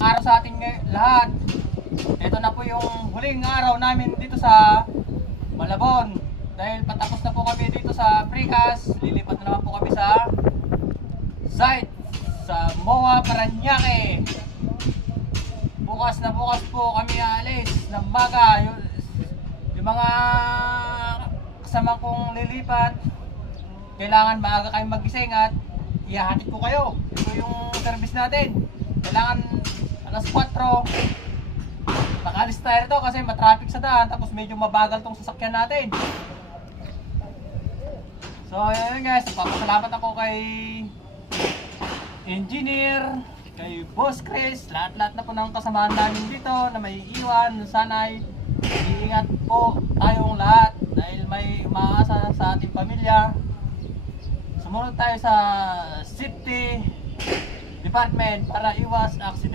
Araw sa ating lahat. Ito na po yung huling araw namin dito sa Malabon. Dahil patapos na po kami dito sa Precast, lilipat na naman po kami sa site sa MOA Paranaque. Bukas po kami aalis ng baga. Yung mga kasama kong lilipat, kailangan maaga kayong magising at ihahatid ko kayo. Ito yung service natin. Kailangan alas 4 nakalis tayo rito kasi matraffic sa daan, tapos medyo mabagal tong sasakyan natin. So ayun guys, papasalamat ako kay engineer, kay Boss Chris, lahat na po ng kasamaan namin dito na may iwan. Sana ay iingat po tayong lahat dahil may umaasa sa ating pamilya. Sumunod tayo sa safety department para iwas accident.